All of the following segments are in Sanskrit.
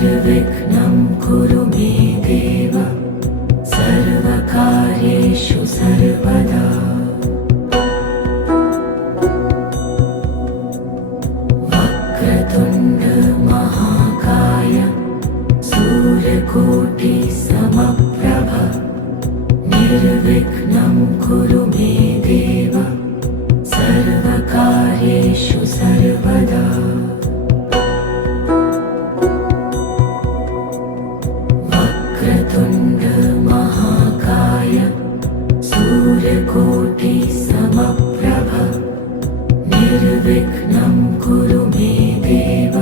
निर्विघ्नं कुरु मे देव सर्वकार्येषु सर्वदा। वक्रतुण्ड महाकाय सूर्यकोटि समप्रभ निर्विघ्नं कुरु मे देव सर्वकार्येषु सर्वदा। वक्रतुण्ड महाकाय सूर्यकोटि समप्रभ निर्विघ्नं कुरु मे देव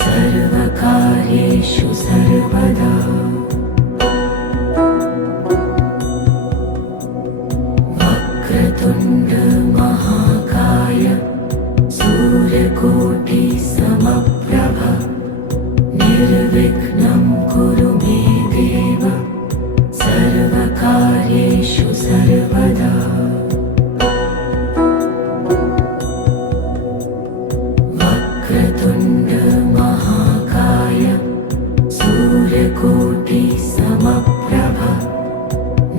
सर्वकार्येषु सर्वदा। वक्रतुण्ड महाकाय सूर्यकोटि समप्रभ निर्विघ्नं कुरु मे देव सर्वकार्येषु सर्वदा। वक्रतुण्ड महाकाय सूर्यकोटि समप्रभ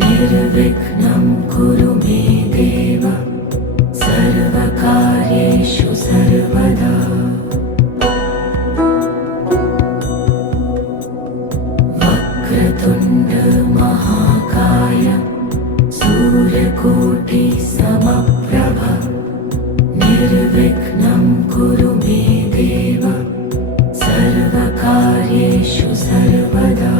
निर्विघ्नं कुरु मे देव सर्वकार्येषु सर्वदा। वक्रतुण्ड महाकाय सूर्यकोटि समप्रभ निर्विघ्नं कुरु मे देव सर्वकार्येषु सर्वदा।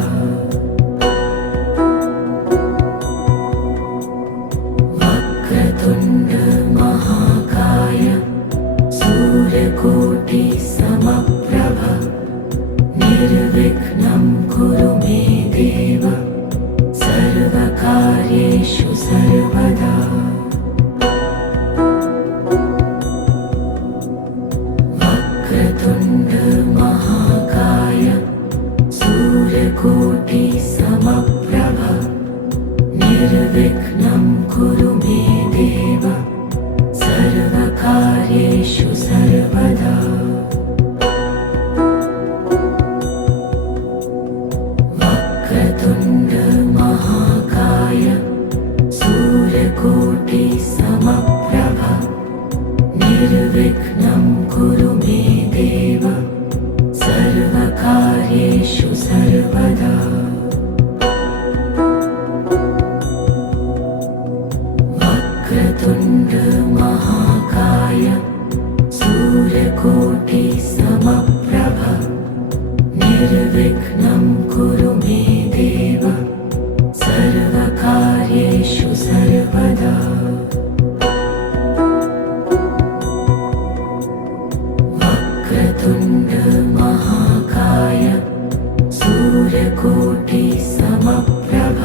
वक्रतुण्ड महाकाय सूर्यकोटि समप्रभ निर्विघ्नं कुरु मे देव सर्वकार्येषु सर्वदा। वक्रतुण्ड महाकाय सूर्यकोटि समप्रभ निर्विघ्नं कुरु मे देव सर्वकार्येषु सर्वदा। वक्रतुण्ड महाकाय सूर्यकोटि समप्रभ निर्विघ्नं कुरु मे देव सर्वकार्येषु सर्वदा। वक्रतुण्ड महाकाय सूर्यकोटि समप्रभ निर्विघ्नं कुरु मे देव सर्वकार्येषु सर्वदा। वक्रतुण्ड महाकाय सूर्यकोटि समप्रभ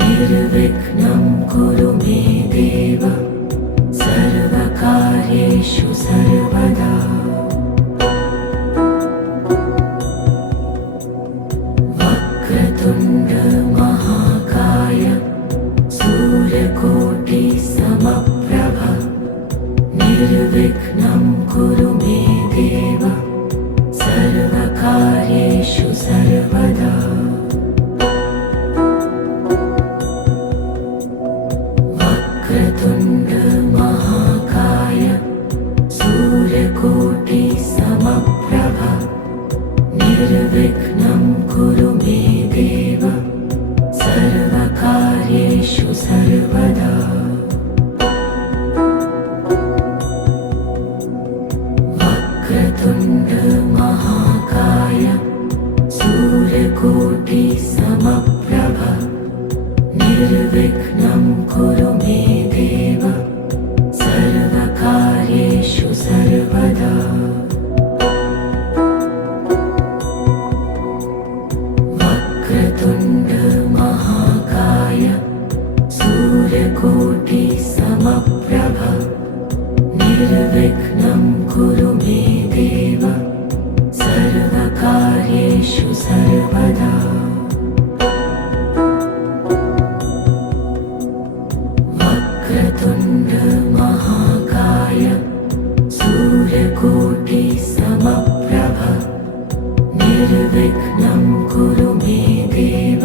निर्विघ्नं कुरु मे देव सर्वकार्येषु सर्वदा। वक्रतुण्ड महाकाय सूर्यकोटि समप्रभ निर्विघ्नं कुरु मे देव सर्वकार्येषु सर्वदा। वक्रतुण्ड महाकाय सूर्यकोटि समप्रभ निर्विघ्नं कुरु मे देव सर्वकार्येषु सर्वदा। वक्रतुण्ड महाकाय सूर्यकोटि समप्रभ निर्विघ्नं कुरु मे देव सर्वकार्येषु सर्वदा। वक्रतुण्ड महाकाय सूर्यकोटि समप्रभ निर्विघ्नं कुरु मे देव सर्वकार्येषु सर्वदा। वक्रतुण्ड महाकाय सूर्यकोटि समप्रभ निर्विघ्नं कुरु मे देव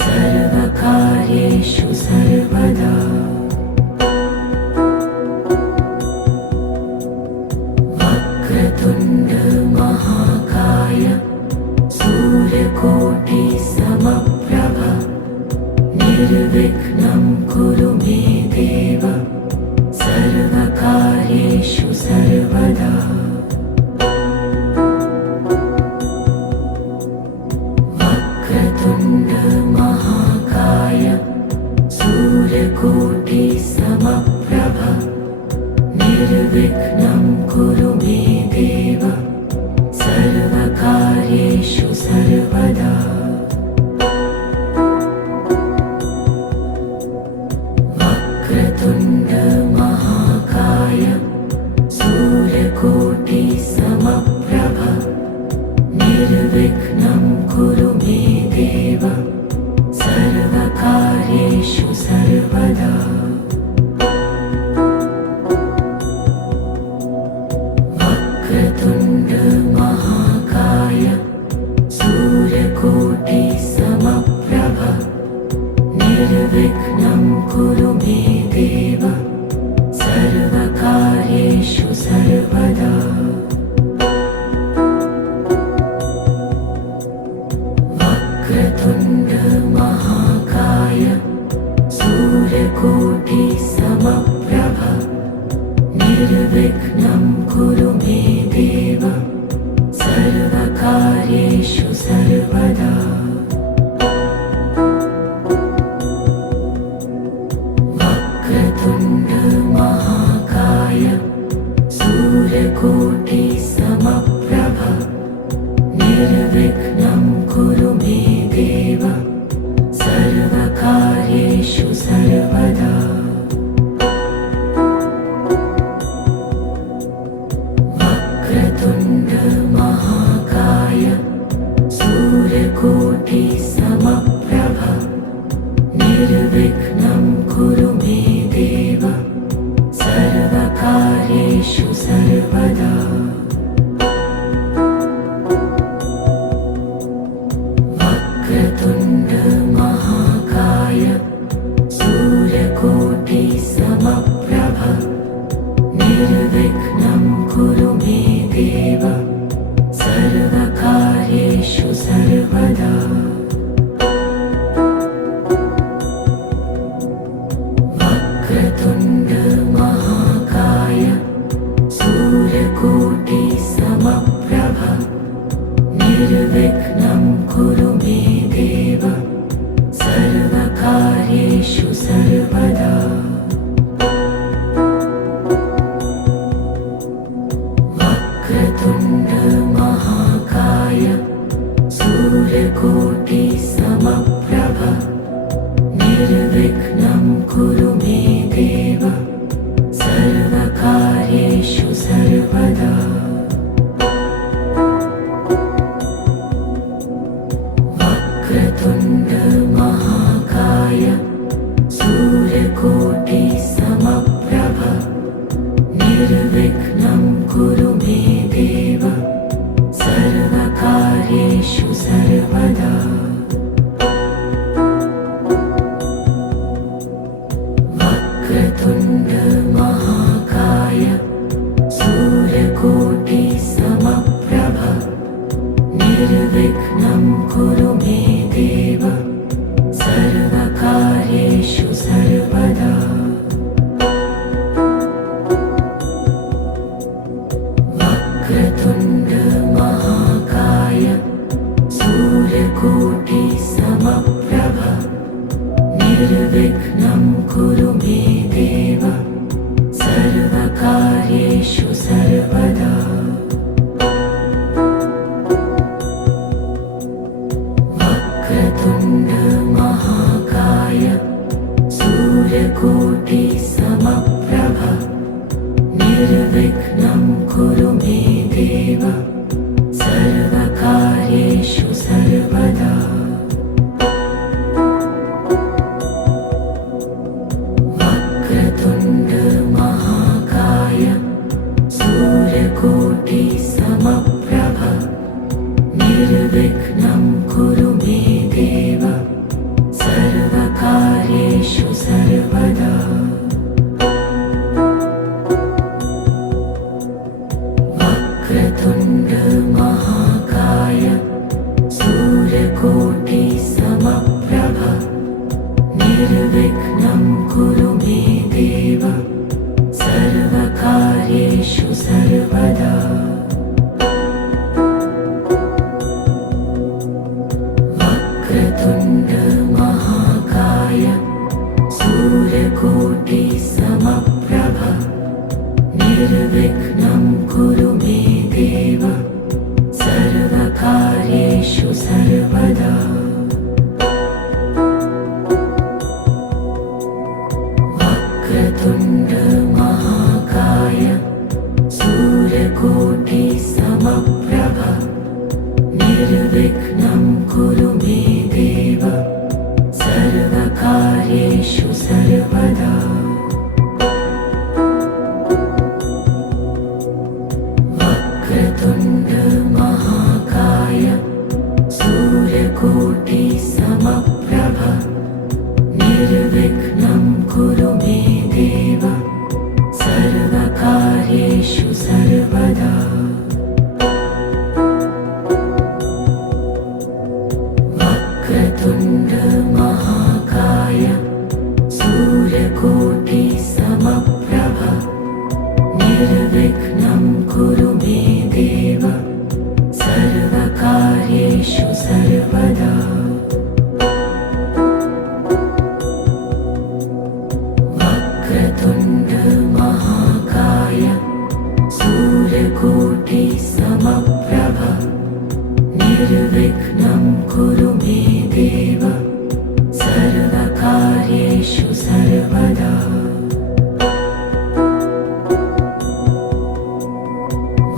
सर्वकार्येषु सर्वदा वक्रतुण्ड महाकाय सूर्यकोटि समप्रभ निर्विघ्नं कुरु मे देव सर्वकार्येषु सर्वदा वक्रतुण्ड महाकाय सूर्यकोटि समप्रभ निर्विघ्नं कुरु मे देव सर्वकार्येषु सर्वदा वक्रतुण्ड महाकाय सूर्यकोटि समप्रभ निर्विघ्नं कुरु मे देव सर्वकार्येषु सर्वदा वक्रतुण्ड महाकाय सूर्यकोटि समप्रभ निर्विघ्नं कुरु मे देव सर्वकार्येषु सर्वदा वक्रतुण्ड महाकाय सूर्यकोटि समप्रभ निर्विघ्नं कुरु मे देव सर्वकार्येषु सर्वदा वक्रतुण्ड महाकाय सूर्यकोटि समप्रभ निर्विघ्नं कुरु मे देव सर्वकार्येषु सर्वदा वक्रतुण्ड महाकाय सूर्यकोटि समप्रभ निर्विघ्नं कुरु मे देव सर्वकार्येषु सर्वदा वक्रतुण्ड महाकाय सूर्यकोटि समप्रभ निर्विघ्नं कुरु मे देव सर्वकार्येषु सर्वदा वक्रतुण्ड महाकाय सूर्यकोटि समप्रभ निर्विघ्नं कुरु मे देव सर्वकार्येषु सर्वदा वक्रतुण्ड महाकाय सूर्यकोटि समप्रभ निर्विघ्नं कुरु मे देव सर्वकार्येषु सर्वदा वक्रतुण्ड महाकाय सूर्यकोटि समप्रभ निर्विघ्नं कुरु मे देव सर्वकार्येषु सर्वदा वक्रतुण्ड महाकाय सूर्यकोटि समप्रभ निर्विघ्नं कुरु मे देव सर्वकार्येषु सर्वदा वक्रतुण्ड महाकाय सूर्यकोटि समप्रभ निर्विघ्नं कुरु मे देव सर्वकार्येषु सर्वदा वक्रतुण्ड महाकाय सूर्यकोटि समप्रभ निर्विघ्नं कुरु मे देव सर्वकार्येषु सर्वदा वक्रतुण्ड महाकाय सूर्यकोटि समप्रभ निर्विघ्नं कुरु मे देव सर्वकार्येषु सर्वदा वक्रतुण्ड महाकाय सूर्यकोटि समप्रभ निर्विघ्नं कुरु मे देव सर्वकार्येषु सर्वदा वक्रतुण्ड महाकाय सूर्यकोटि समप्रभ निर्विघ्नं कुरु मे देव सर्वकार्येषु सर्वदा वक्रतुण्ड महाकाय सूर्यकोटि समप्रभ निर्विघ्नं कुरु मे देव सर्वकार्येषु सर्वदा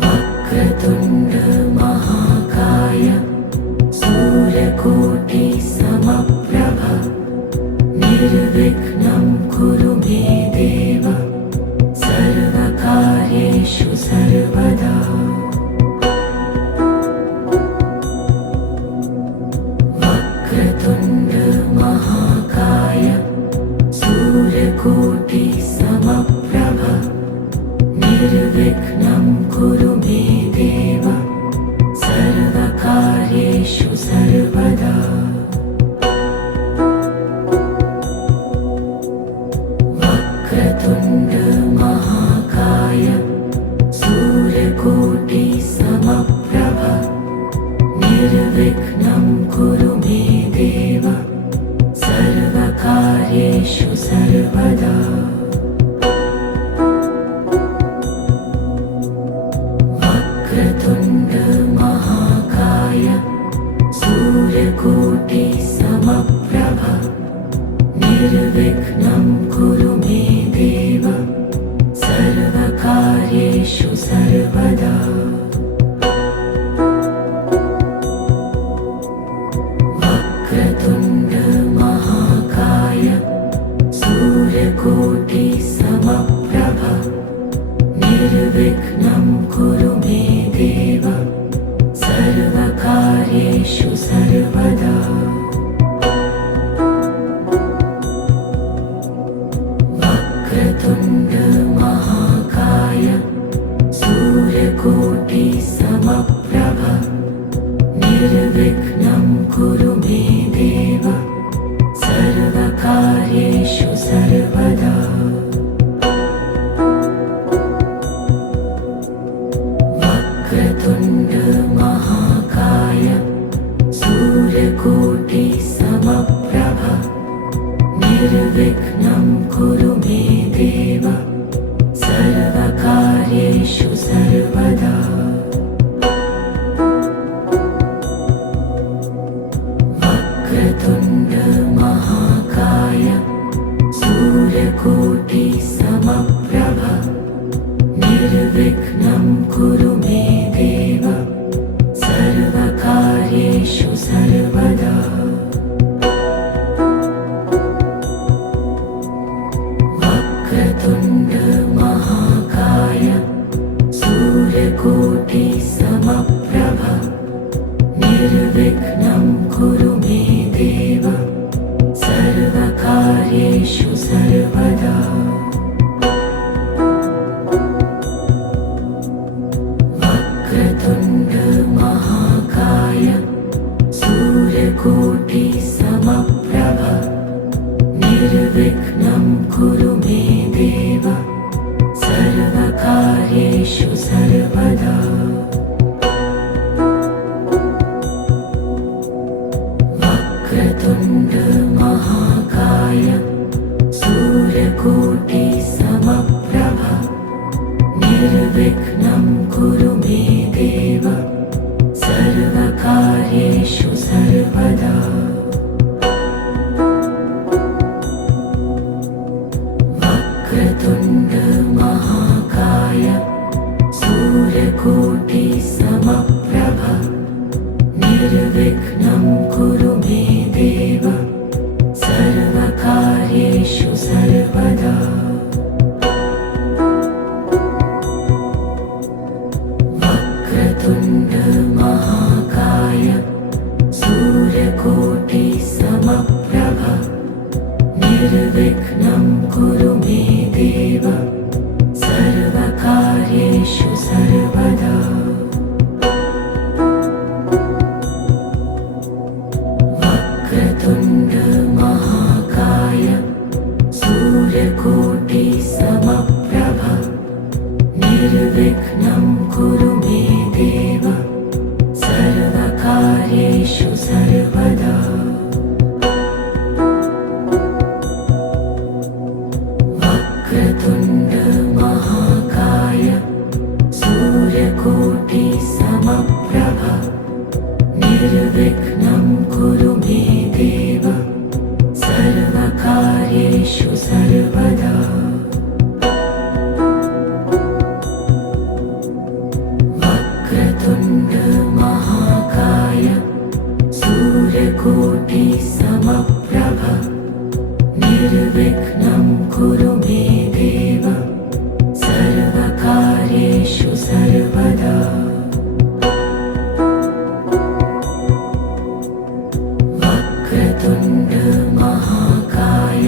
वक्रतुण्ड महाकाय सूर्यकोटि समप्रभ निर्विघ्नं कुरु मे देव सर्वकार्येषु सर्वदा वक्रतुण्ड महाकाय सूर्यकोटि समप्रभ निर्विघ्नं कुरु मे देव सर्वकार्येषु सर्वदा वक्रतुण्ड महाकाय सूर्यकोटि समप्रभ निर्विघ्नं कुरु मे देव सर्वकार्येषु सर्वदा वक्रतुण्ड महाकाय सूर्यकोटि समप्रभ निर्विघ्नं कुरु मे देव सर्वकार्येषु सर्वदा वक्रतुण्ड महाकाय सूर्यकोटि समप्रभ निर्विघ्नं कुरु मे देव सर्वकार्येषु सर्वदा वक्रतुण्ड महाकाय सूर्यकोटि समप्रभ निर्विघ्नं कुरु मे देव सर्वकार्येषु सर्वदा वक्रतुण्ड महाकाय सूर्यकोटि समप्रभ निर्विघ्नं कुरु मे देव सर्वकार्येषु सर्वदा वक्रतुण्ड महाकाय सूर्यकोटि समप्रभ निर्विघ्नं कुरु मे देव सर्वकार्येषु सर्वदा वक्रतुण्ड महाकाय सूर्यकोटि समप्रभ निर्विघ्नं कुरु मे देव सर्वकार्येषु सर्वदा वक्रतुण्ड महाकाय सूर्यकोटि समप्रभ निर्विघ्नं कुरु मे देव सर्वकार्येषु सर्वदा वक्रतुण्ड महाकाय सूर्यकोटि समप्रभ निर्विघ्नं कुरु मे देव सर्वकार्येषु सर्वदा वक्रतुण्ड महाकाय सूर्यकोटि समप्रभ निर्विघ्नं कुरु मे देव सर्वकार्येषु सर्वदा वक्रतुण्ड महाकाय सूर्यकोटि समप्रभ निर्विघ्नं कुरु मे देव सर्वकार्येषु सर्वदा वक्रतुण्ड महाकाय सूर्यकोटि समप्रभ निर्विघ्नं कुरु मे देव सर्वकार्येषु सर्वदा वक्रतुण्ड महाकाय सूर्यकोटि समप्रभ निर्विघ्नं कुरु मे देव सर्वकार्येषु सर्वदा वक्रतुण्ड महाकाय सूर्यकोटि समप्रभ निर्विघ्नं कुरु मे देव सर्वकार्येषु सर्वदा वक्रतुण्ड महाकाय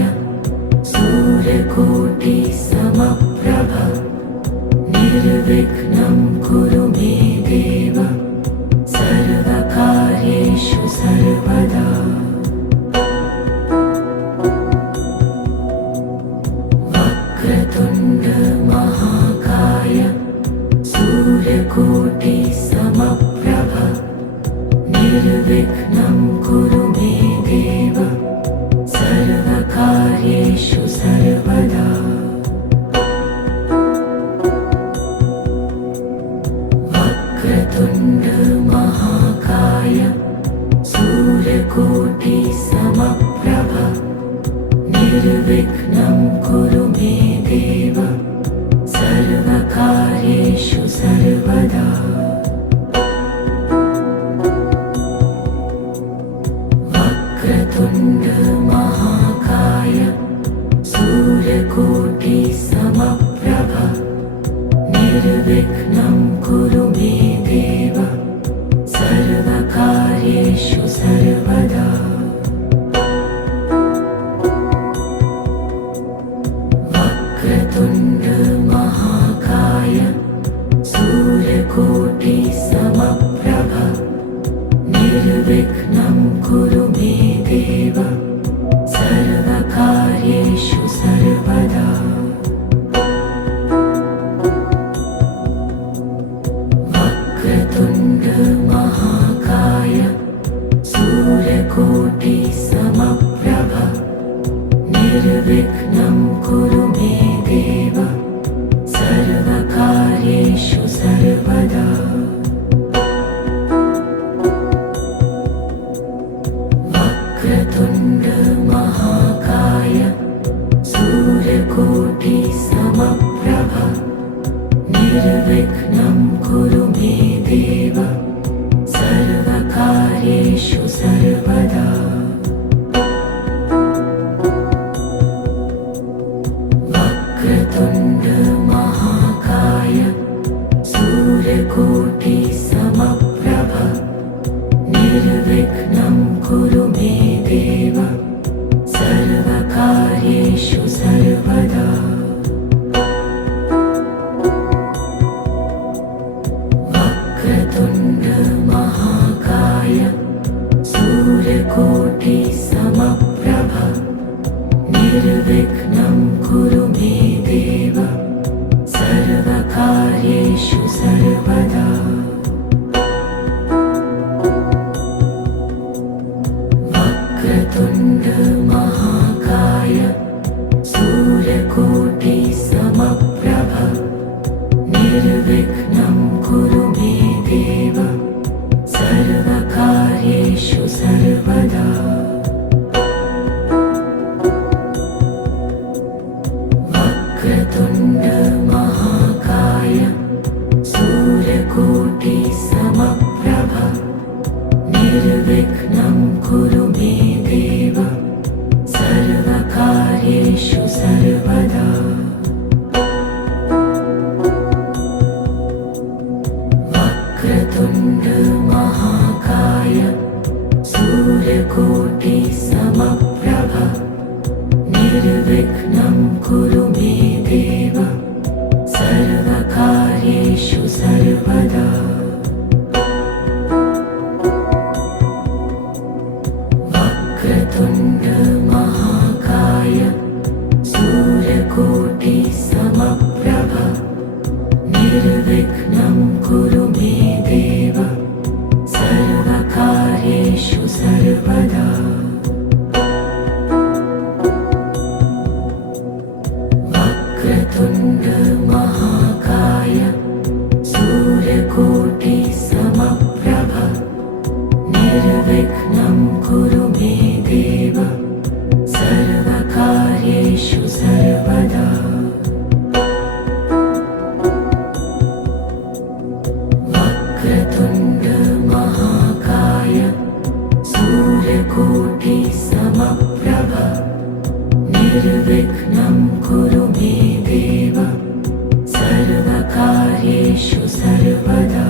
सूर्यकोटि समप्रभ निर्विघ्नं कुरु मे देव सर्वकार्येषु सर्वदा वक्रतुण्ड महाकाय सूर्यकोटि समप्रभ निर्विघ्नं कुरु मे देव सर्वकार्येषु सर्वदा वक्रतुण्ड महाकाय सूर्यकोटि समप्रभ निर्विघ्नं कुरु मे देव सर्वकार्येषु सर्वदा वक्रतुण्ड महाकाय सूर्यकोटि समप्रभ निर्विघ्नं कुरु मे देव सर्वकार्येषु सर्वदा वक्रतुण्ड महाकाय सूर्यकोटि समप्रभ निर्विघ्नं कुरु मे देव सर्वकार्येषु सर्वदा वक्रतुण्ड महाकाय सूर्यकोटि समप्रभ निर्विघ्नं कुरु मे देव सर्वकार्येषु सर्वदा वक्रतुण्ड महाकाय सूर्यकोटि समप्रभ निर्विघ्नं कुरु मे देव सर्वकार्येषु सर्वदा वक्रतुण्ड महाकाय सूर्यकोटि समप्रभ निर्विघ्नं कुरु मे देव सर्वकार्येषु सर्वदा वक्रतुण्ड महाकाय सूर्यकोटि समप्रभ निर्विघ्नं कुरु मे देव सर्वकार्येषु सर्वदा वक्रतुण्ड महाकाय सूर्यकोटि समप्रभ निर्विघ्नं कुरु मे देव सर्वकार्येषु सर्वदा निर्विघ्नं कुरु मे देव सर्वकार्येषु सर्वदा वक्रतुण्ड महाकाय सूर्यकोटि समप्रभ निर्विघ्नं कुरु मे देव सर्वकार्येषु सर्वदा वक्रतुण्ड महाकाय सूर्यकोटि समप्रभ निर्विघ्नं कुरु मे देव सर्वकार्येषु सर्वदा वक्रतुण्ड महाकाय सूर्यकोटि समप्रभ निर्विघ्नं कुरु मे देव सर्वकार्येषु सर्वदा वक्रतुण्ड महाकाय सूर्यकोटि समप्रभ निर्विघ्नं कुरु मे देव सर्वकार्येषु सर्वदा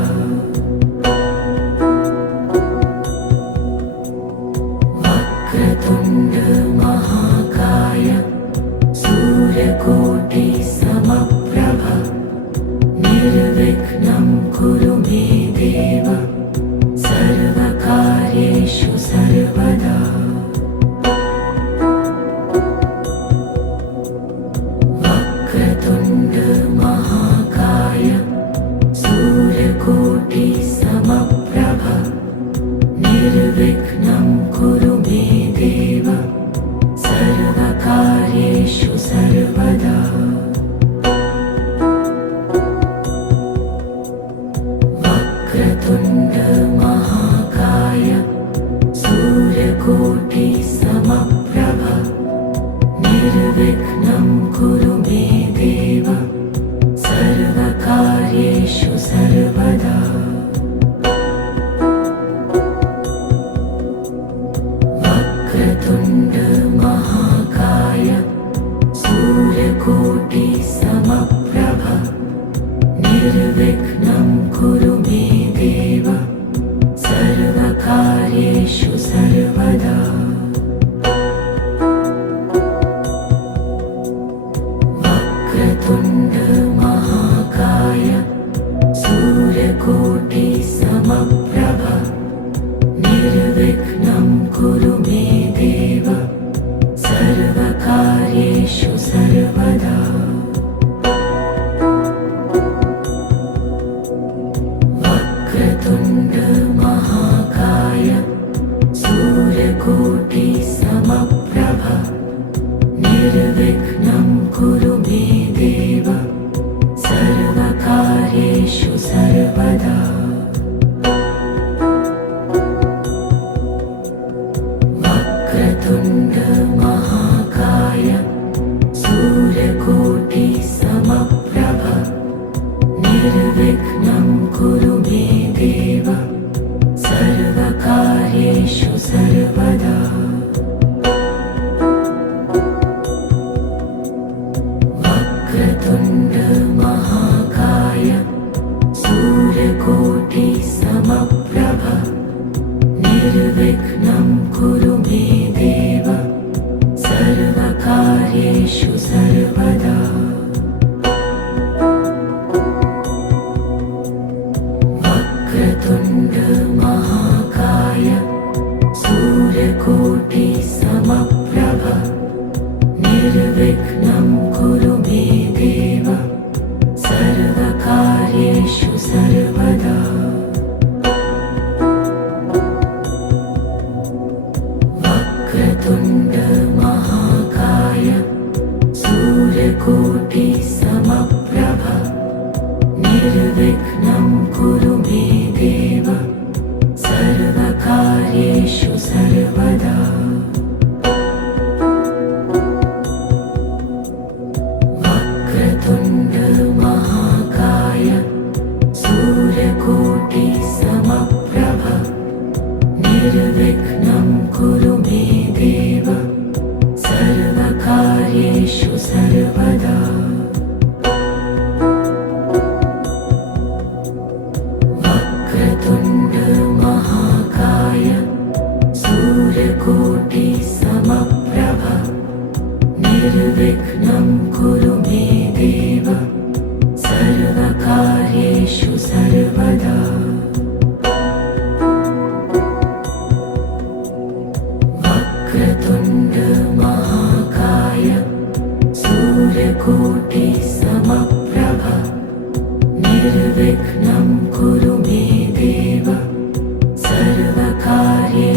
वक्रतुण्ड महाकाय सूर्यकोटि समप्रभ निर्विघ्नं कुरु मे देव सर्वकार्येषु सर्वदा वक्रतुण्ड महाकाय सूर्यकोटि समप्रभ निर्विघ्नं कुरु मे देव सर्वकार्येषु सर्वदा वक्रतुण्ड महाकाय सूर्यकोटि समप्रभ निर्विघ्नं कुरु मे देव सर्वकार्येषु सर्वदा वक्रतुण्ड महाकाय सूर्यकोटि समप्रभ निर्विघ्नं कुरु मे देव सर्वकार्येषु सर्वदा वक्रतुण्ड महाकाय सूर्यकोटि समप्रभ निर्विघ्नं कुरु मे देव सर्वकार्येषु सर्वदा वक्रतुण्ड महाकाय सूर्यकोटि समप्रभ निर्विघ्नं कुरु मे देव सर्वकार्येषु सर्वदा वक्रतुण्ड महाकाय सूर्यकोटि समप्रभ निर्विघ्नं कुरु मे देव सर्वकार्येषु सर्वदा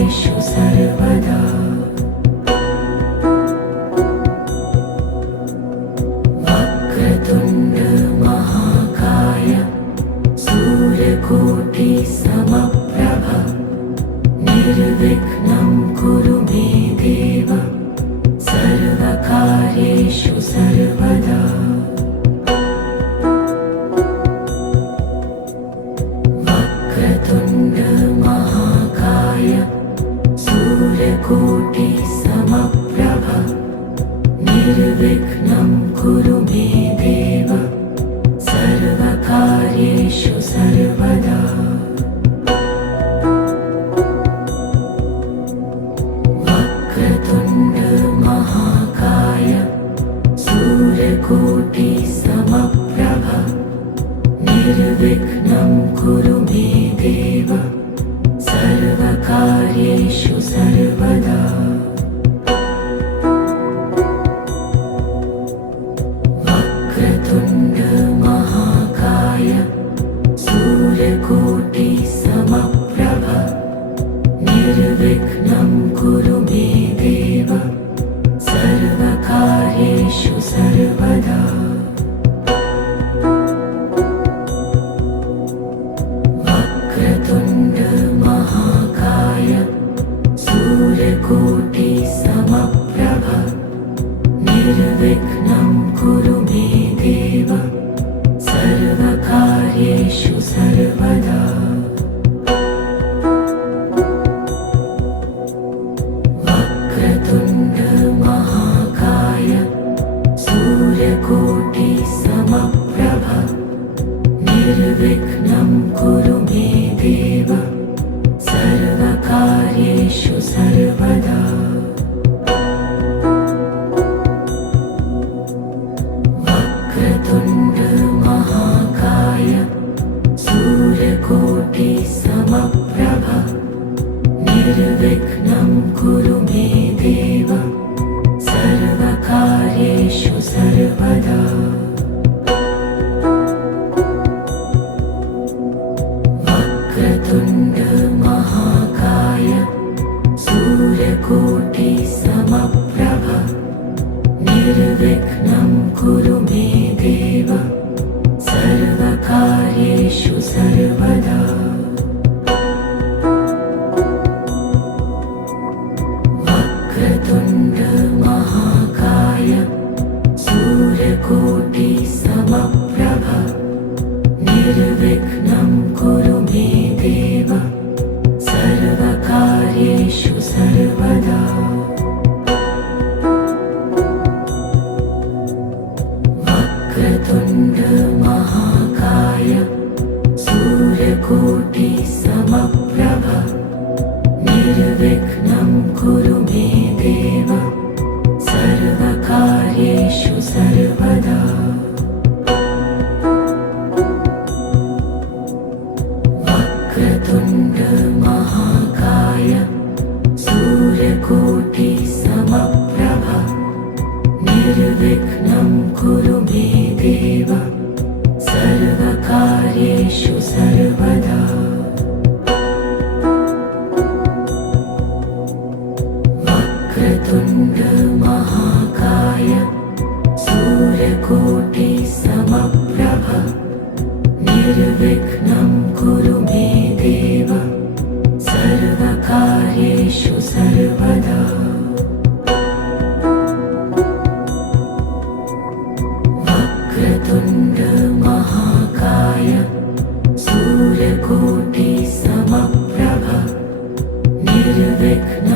सर्वकार्येषु सर्वदा वक्रतुण्ड महाकाय सूर्यकोटि समप्रभ निर्विघ्नं कुरु मे देव सर्वकार्येषु सर्वदा वक्रतुण्ड महाकाय सूर्यकोटि समप्रभ निर्विघ्नं कुरु मे देव सर्वकार्येषु सर्वदा वक्रतुण्ड महाकाय सूर्यकोटि समप्रभ निर्विघ्नं कुरु मे देव सर्वकार्येषु सर्वदा वक्रतुण्ड महाकाय सूर्यकोटि समप्रभ निर्विघ्नं कुरु मे देव सर्वकार्येषु सर्वदा वक्रतुण्ड महाकाय सूर्यकोटि समप्रभ निर्विघ्नं कुरु मे देव सर्वकार्येषु सर्वदा वक्रतुण्ड महाकाय सूर्यकोटि समप्रभ निर्विघ्नं कुरु मे देव सर्वकार्येषु सर्वदा वक्रतुण्ड महाकाय सूर्यकोटि समप्रभ निर्विघ्नं कुरु मे देव सर्वकार्येषु सर्वदा वक्रतुण्ड महाकाय सूर्यकोटि समप्रभ निर्विघ्नं कुरु मे देव सर्वकार्येषु सर्वदा वक्रतुण्ड महाकाय सूर्यकोटि समप्रभ निर्विघ्नं कुरु मे देव सर्वकार्येषु सर्वदा वक्रतुण्ड महाकाय सूर्यकोटि समप्रभ निर्विघ्नं कुरु मे देव सर्वकार्येषु सर्वदा वक्रतुण्ड महाकाय सूर्यकोटि समप्रभ निर्विघ्नं कुरु मे देव सर्वकार्येषु सर्वदा वक्रतुण्ड महाकाय सूर्यकोटि समप्रभ निर्विघ्नं कुरु मे देव सर्वकार्येषु सर्वदा वक्रतुण्ड महाकाय सूर्यकोटि समप्रभ निर्विघ्नं